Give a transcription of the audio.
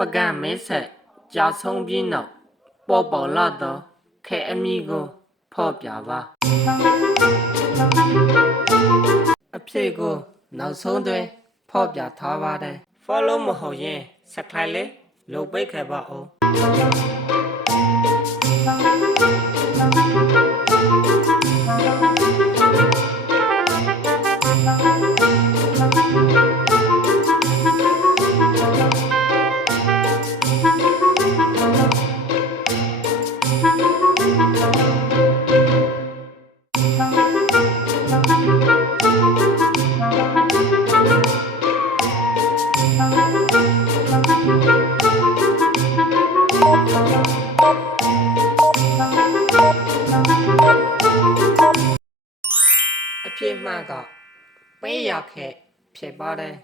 ပကံမဲဆက်ကြာဆုံးပြီးနောက်ပေါ်ပေါ်လာတော့ခဲအမိကိုဖော်ပြပါအဖြေကိုနောက်ဆုံးတွင်ဖော်ပြထားပါတယ် follow မဟုတ်ရင် subscribe လေးလုပ်ပေးခဲ့ပါဦးအဖြစ်မှန်ကပေးရခဲ့ဖြစ်ပါတယ်